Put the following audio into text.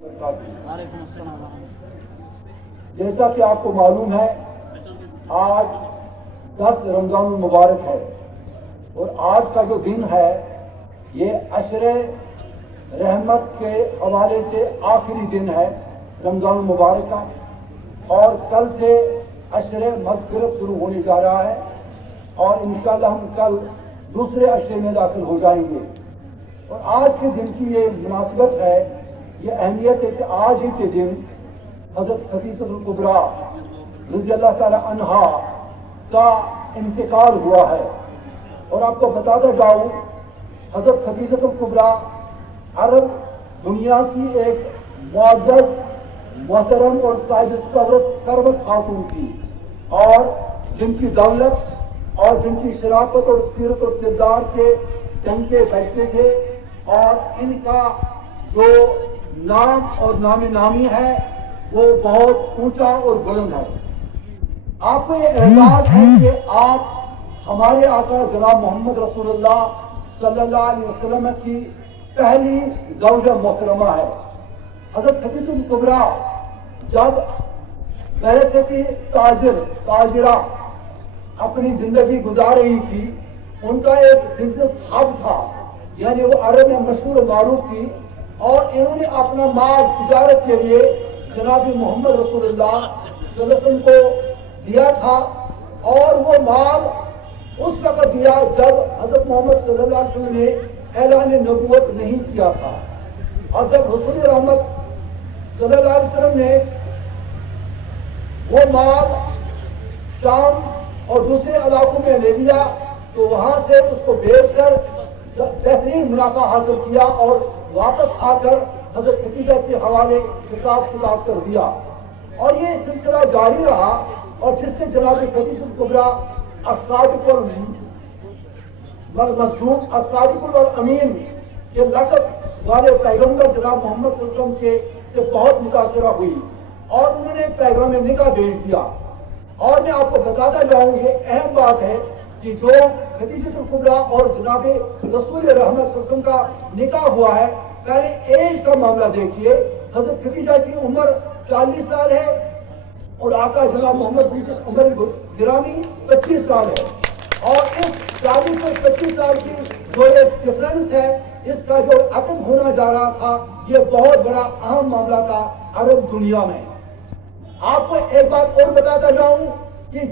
وعلیکم السلام۔ جیسا کہ آپ کو معلوم ہے آج 10 رمضان المبارک ہے اور آج کا جو دن ہے یہ عشر رحمت کے حوالے سے آخری دن ہے رمضان المبارک کا، اور کل سے عشر مغفرت شروع ہونے جا رہا ہے اور انشاءاللہ ہم کل دوسرے عشرے میں داخل ہو جائیں گے۔ اور آج کے دن کی یہ مناسبت ہے، یہ اہمیت ہے کہ آج ہی کے دن حضرت خدیجہ الکبریٰ رضی اللہ تعالی عنہا کا انتقال ہوا ہے۔ اور آپ کو بتاتا جاؤں، حضرت خدیجہ الکبریٰ عرب دنیا کی ایک معزز، محترم اور صاحب ثروت خاتون تھی، اور جن کی دولت اور جن کی شرافت اور سیرت اور کردار کے ڈنکے بیٹھتے تھے، اور ان کا جو نام اور نام نامی ہے وہ بہت اونچا اور بلند ہے۔ آپ کو یہ احساس ہے کہ آپ ہمارے آقا جناب محمد رسول اللہ صلی اللہ علیہ وسلم کی پہلی زوجہ محترمہ ہے۔ حضرت خدیجہ الکبریٰ جب بحیثیت تاجرہ اپنی زندگی گزار رہی تھی، ان کا ایک بزنس ہب تھا، یعنی وہ عرب میں مشہور و معروف تھی، اور انہوں نے اپنا مال تجارت کے لیے جناب محمد رسول اللہ صلی اللہ علیہ وسلم کو دیا تھا، اور وہ مال اس وقت دیا جب حضرت محمد صلی اللہ علیہ وسلم نے اعلان نبوت نہیں کیا تھا، اور جب رسول رحمت صلی اللہ علیہ وسلم نے وہ مال شام اور دوسرے علاقوں میں لے لیا تو وہاں سے اس کو بیچ کر بہترین منافع حاصل کیا اور واپس آ کر حضرت خدیجہ کے حوالے حساب کتاب کر دیا، اور یہ سلسلہ جاری رہا، اور جس سے جناب خدیجہ الکبریٰ الصادق والمصدوق، الصادق والامین کے لقب والے پیغمبر جناب محمد صلی اللہ علیہ وسلم کے سے بہت متاثرہ ہوئی، اور انہوں نے پیغام نکاح بھیج دیا۔ اور میں آپ کو بتاتا جاؤں، یہ اہم بات ہے کہ جو خدیجہ الکبریٰ اور جناب رسول رحمت صلی اللہ علیہ وسلم کا نکاح ہوا ہے، پہلے ایج کا معاملہ دیکھیے۔ حضرت خدیجہ کی عمر 40 سال ہے اور آقا جناب محمد کی عمر گرامی 25 سال ہے، اور اس 40 اور 25 سال کی جو ایک ڈفرنس ہے، اس کا جو عقد ہونا جا رہا تھا، یہ بہت بڑا اہم معاملہ تھا عرب دنیا میں۔ آپ کو ایک بات اور بتاتا جاؤں کہ